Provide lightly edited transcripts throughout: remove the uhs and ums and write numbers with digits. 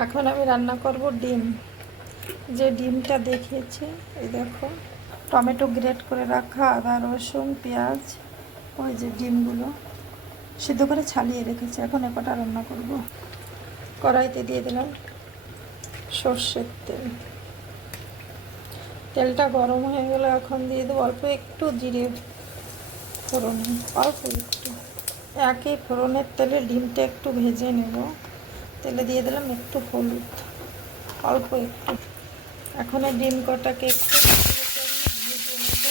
এখন আমি রান্না করব ডিম। যে ডিমটা দেখিয়েছি, এই দেখো, টমেটো গ্রেট করে রাখা, আদা রসুন পেঁয়াজ, ওই যে ডিমগুলো সিদ্ধ করে ছালিয়ে রেখেছি। এখন একটা রান্না করব। কড়াইতে দিয়ে দিলাম সর্ষের তেল। তেলটা গরম হয়ে গেলে এখন দিয়ে দেবো অল্প একটু জিরে ফোড়ন, অল্প একটু। একই ফোড়নের তেলে ডিমটা একটু ভেজে নেব। তেলে দিয়ে দিলাম একটু হলুদ, অল্প একটু। এখন এই ডিম কটাকে একটু ভেজে নেব,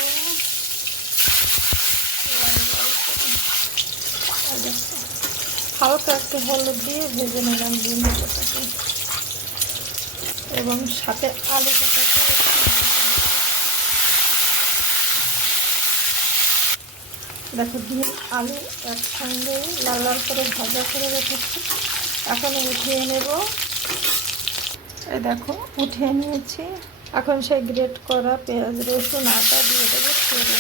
হালকা একটু হলুদ দিয়ে ভেজে নিলাম ডিম কটাকে, এবং সাথে আলু কটাকে। দেখো ডিম আলু একসঙ্গে লাল লাল করে ভাজা করে রেখেছি। এখন উঠিয়ে নেব। এই দেখো উঠিয়ে নিয়েছি। এখন সেই গ্রেট করা পেঁয়াজ রসুন আদা দিয়ে দেবো তেলে।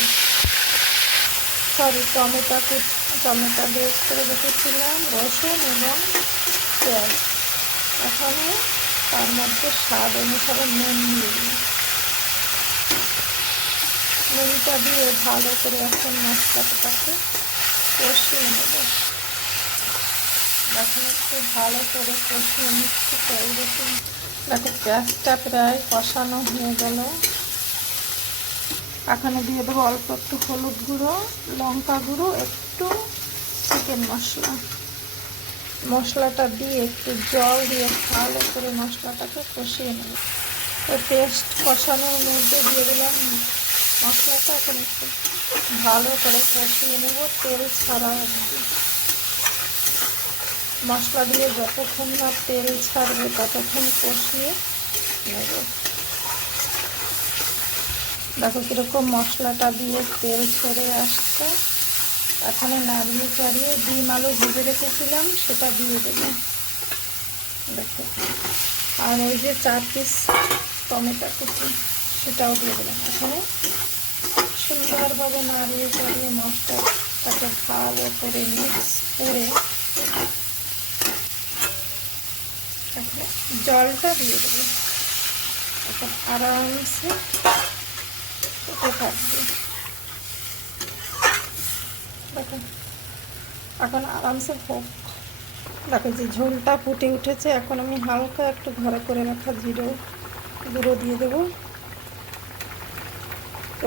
টমেটো গ্রেট করে রেখেছিলাম, রসুন এবং পেঁয়াজ। এখানে তার মধ্যে স্বাদ অনুসারে নুন দিয়ে দিই। নুনটা দিয়ে ভালো করে এখন মশলাটাকে কষিয়ে নেব। এখন একটু ভালো করে কষিয়ে নিচ্ছি পেঁয়াজ রসুন। দেখো পেঁয়াজটা প্রায় কষানো হয়ে গেল। এখানে দিয়ে দেবো অল্প একটু হলুদ গুঁড়ো, লঙ্কা গুঁড়ো, একটু চিকেন মশলা। মশলাটা দিয়ে একটু জল দিয়ে ভালো করে মশলাটাকে কষিয়ে নেব। ওই পেস্ট কষানোর মধ্যে দিয়ে দিলাম মশলাটা। এখন একটু ভালো করে কষিয়ে নেব তেল ছাড়া অবধি। মশলা দিয়ে যতক্ষণ না তেল ছাড়বে ততক্ষণ কষিয়ে নেব। দেখো কীরকম মশলাটা দিয়ে তেল ছেড়ে আসছে। এখানে নাড়িয়ে চাড়িয়ে ডিম আলু ভেজে রেখেছিলাম সেটা দিয়ে দেবো। দেখো, আর ওই যে 4 পিস টমেটো কুচি সেটাও দিয়ে দিলাম। এখানে সুন্দরভাবে নাড়িয়ে চাড়িয়ে মশলাটাকে ভালো করে মিক্স করে জলটা দিয়ে দেবো। এখন আরামসে ফুটে থাকবে। দেখো এখন আরামসে হোক। দেখো যে ঝোলটা ফুটে উঠেছে। এখন আমি হালকা একটু ঘরে করে রাখা জিরে গুঁড়ো দিয়ে দেব,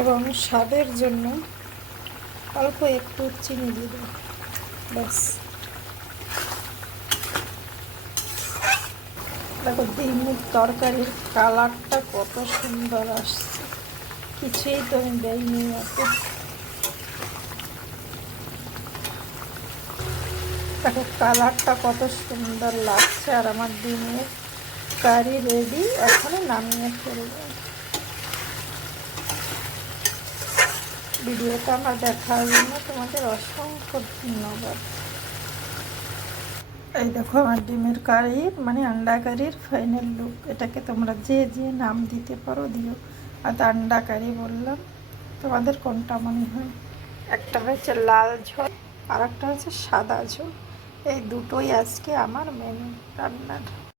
এবং স্বাদের জন্য অল্প একটু চিনি দিয়ে দেবো। ব্যাস, দেখো ডিমের তরকারির কালারটা কত সুন্দর আসছে। কিছুই তো আমি দেয়নি এত। দেখো কালারটা কত সুন্দর লাগছে। আর আমার ডিমের কারি রেডি। এখন নামিয়ে ফেলবো। ভিডিওটা আমার দেখার জন্য তোমাদের অসংখ্য ধন্যবাদ। এই দেখো আমার ডিমের কারির মানে আন্ডা কারির ফাইনাল লুক। এটাকে তোমরা যে যে নাম দিতে পারো দিও। আর আন্ডা কারি বললাম, তোমাদের কোনটা মনে হয়? একটা হচ্ছে লাল ঝোল আর একটা হচ্ছে সাদা ঝোল। এই দুটোই আজকে আমার মেনু রান্নার।